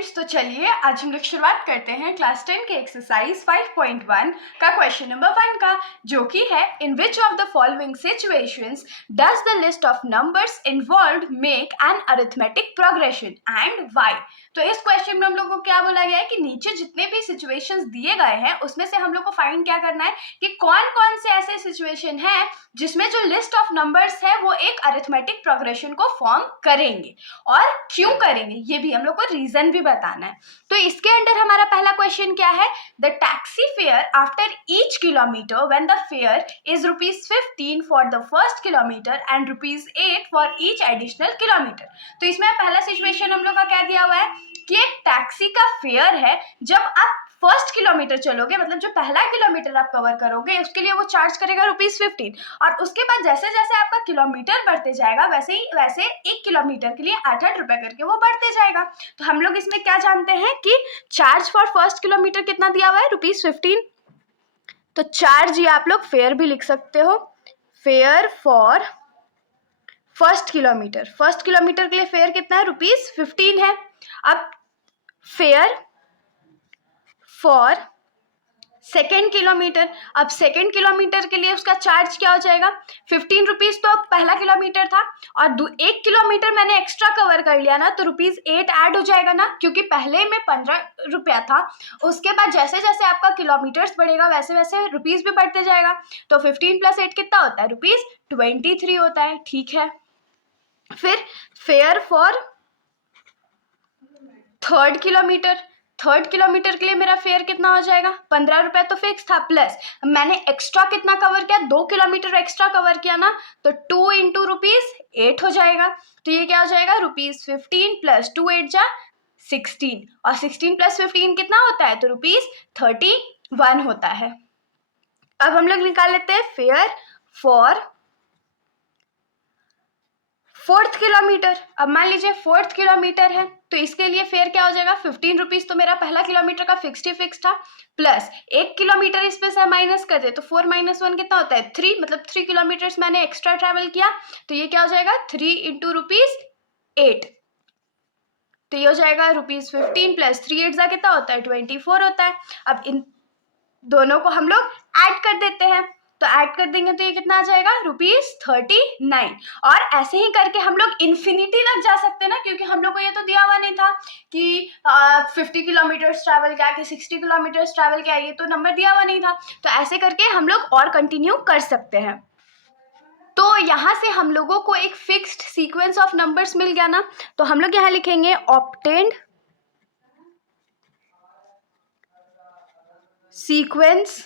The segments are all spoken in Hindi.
स्टूडेंट्स, तो चलिए आज हम लोग शुरुआत करते हैं क्लास 10 के एक्सरसाइज 5.1 का क्वेश्चन नंबर 1 का, जो कि है in which of the following situations does the list of numbers involved make an arithmetic progression and why. तो इस क्वेश्चन में हम लोग को क्या बोला गया है कि नीचे जितने भी सिचुएशंस दिए गए हैं उसमें से हम लोग को फाइंड क्या करना है कि कौन कौन से ऐसे सिचुएशन है जिसमें जो लिस्ट ऑफ नंबर्स है वो एक अरिथमेटिक प्रोग्रेशन को फॉर्म करेंगे और क्यों करेंगे, ये भी हम लोग को रीजन भी बताना है। तो इसके अंडर हमारा पहला क्वेश्चन क्या है, the taxi fare after each kilometre when the fair is ₹15 for the first kilometre and ₹8 for each additional kilometre. तो इसमें पहला सिचुएशन हम लोग का क्या दिया हुआ है कि एक टैक्सी का फेयर है, जब आप फर्स्ट किलोमीटर चलोगे मतलब जो पहला किलोमीटर आप कवर करोगे उसके लिए वो चार्ज करेगा ₹15 और उसके बाद जैसे जैसे आपका किलोमीटर बढ़ते जाएगा वैसे एक किलोमीटर के लिए 8-8 रुपए करके वो बढ़ते जाएगा। तो हम लोग इसमें क्या जानते हैं कि चार्ज फॉर फर्स्ट किलोमीटर कितना दिया हुआ है ₹15। तो चार्ज ये आप लोग फेयर भी लिख सकते हो, फेयर फॉर फर्स्ट किलोमीटर के लिए फेयर कितना है ₹15 है। अब फेयर फॉर सेकेंड किलोमीटर, अब सेकेंड किलोमीटर के लिए उसका चार्ज क्या हो जाएगा, ₹15 तो पहला किलोमीटर था और 1 किलोमीटर मैंने एक्स्ट्रा कवर कर लिया ना तो ₹8 ऐड हो जाएगा ना, क्योंकि पहले में ₹15 था। उसके बाद जैसे जैसे आपका किलोमीटर्स बढ़ेगा वैसे वैसे रुपीस भी बढ़ते जाएगा। तो 15 + 8 कितना होता है, ₹23 होता है। ठीक है, फिर फेयर फॉर थर्ड किलोमीटर के लिए मेरा फेयर कितना हो जाएगा, ₹15 तो फिक्स था, प्लस मैंने एक्स्ट्रा कितना कवर किया, 2 किलोमीटर एक्स्ट्रा कवर किया ना, तो 2 × ₹8 हो जाएगा। तो ये क्या हो जाएगा, ₹15 + 2 8 जा 16 और 16 + 15 कितना होता है, तो ₹31 होता है। अब हम लोग निकाल लेते हैं फेयर फॉर फोर्थ किलोमीटर। अब मान लीजिए फोर्थ किलोमीटर है तो इसके लिए फेयर क्या हो जाएगा, ₹15 तो मेरा पहला किलोमीटर का फिक्स था, प्लस 1 किलोमीटर इसमें से माइनस कर दे तो 4 - 1 कितना होता है, 3, मतलब 3 किलोमीटर्स मैंने एक्स्ट्रा ट्रैवल किया। तो ये क्या हो जाएगा, 3 × ₹8, तो ये हो जाएगा ₹15 + 3 8 कितना होता है, 24 होता है। अब इन दोनों को हम लोग ऐड कर देते हैं, तो ऐड कर देंगे तो ये कितना आ जाएगा, ₹39। और ऐसे ही करके हम लोग इन्फिनिटी तक जा सकते हैं ना, क्योंकि हम लोग को ये तो दिया हुआ नहीं था कि 50 किलोमीटर्स ट्रैवल किया कि 60 किलोमीटर्स ट्रैवल किया, ये तो नंबर दिया हुआ नहीं था। तो ऐसे करके हम लोग और कंटिन्यू कर सकते हैं। तो यहाँ से हम लोगों को एक फिक्स्ड सीक्वेंस ऑफ नंबर्स मिल गया ना, तो हम लोग यहाँ लिखेंगे obtained sequence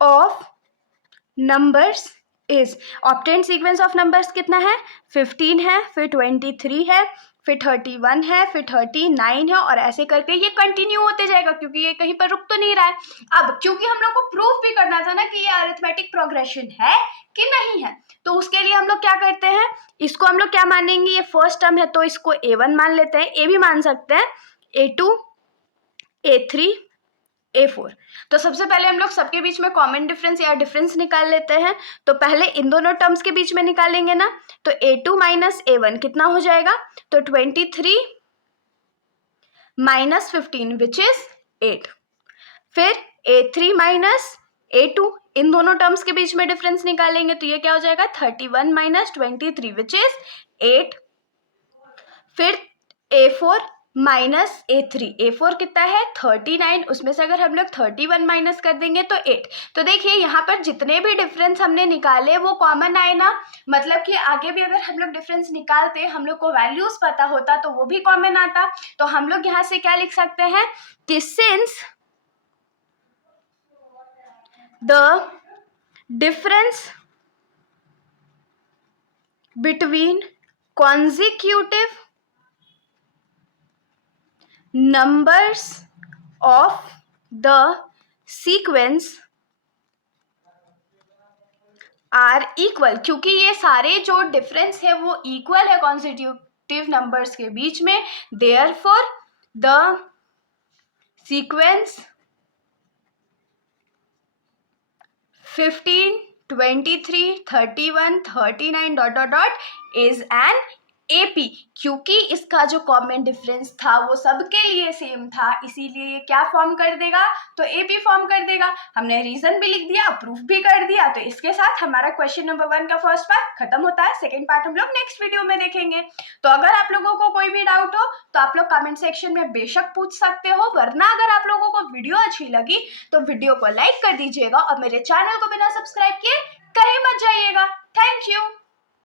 of numbers is, obtained sequence of numbers कितना है, 15 है, फिर 23 है, फिर 31 है, फिर 39 है, और ऐसे करके ये कंटिन्यू होते जाएगा क्योंकि ये कहीं पर रुक तो नहीं रहा है। अब क्योंकि हम लोग को प्रूफ भी करना था ना कि ये अरिथमेटिक प्रोग्रेशन है कि नहीं है, तो उसके लिए हम लोग क्या करते हैं, इसको हम लोग क्या मानेंगे, ये फर्स्ट टर्म है तो इसको A1 मान लेते हैं, ए भी मान सकते हैं, A2 A3 A4। तो सबसे पहले हम लोग सबके बीच में कॉमन डिफरेंस या डिफरेंस निकाल लेते हैं। तो पहले इन दोनों टर्म्स के बीच में निकालेंगे ना, तो A2 - A1 कितना हो जाएगा, तो 23 - 15 विच इज 8। फिर A3 - A2, इन दोनों टर्म्स के बीच में डिफरेंस निकालेंगे तो ये क्या हो जाएगा, 31 - 23 विच इज 8। फिर A4 - A4 कितना है, 39, उसमें से अगर हम लोग 31 माइनस कर देंगे तो 8। तो देखिए यहाँ पर जितने भी डिफरेंस हमने निकाले वो कॉमन आए ना, मतलब कि आगे भी अगर हम लोग डिफरेंस निकालते हम लोग को वैल्यूज पता होता तो वो भी कॉमन आता। तो हम लोग यहाँ से क्या लिख सकते हैं कि since the difference between consecutive numbers of the sequence are equal, क्योंकि ये सारे जो डिफरेंस है वो इक्वल है कॉन्सिक्यूटिव नंबर्स के बीच में, therefore the sequence 15 23 31 39 ... is an AP, क्योंकि इसका जो कॉमन डिफरेंस था वो सबके लिए सेम था, इसीलिए ये क्या फॉर्म कर देगा, तो AP फॉर्म कर देगा। हमने रीजन भी लिख दिया, प्रूफ भी कर दिया, तो इसके साथ हमारा क्वेश्चन नंबर 1 का फर्स्ट पार्ट खत्म होता है। सेकंड पार्ट हम लोग नेक्स्ट वीडियो में देखेंगे। तो अगर आप लोगों को कोई भी डाउट हो तो आप लोग कमेंट सेक्शन में बेशक पूछ सकते हो, वरना अगर आप लोगों को वीडियो अच्छी लगी तो वीडियो को लाइक कर दीजिएगा और मेरे चैनल को बिना सब्सक्राइब किए कहीं मत जाइएगा। Thank you.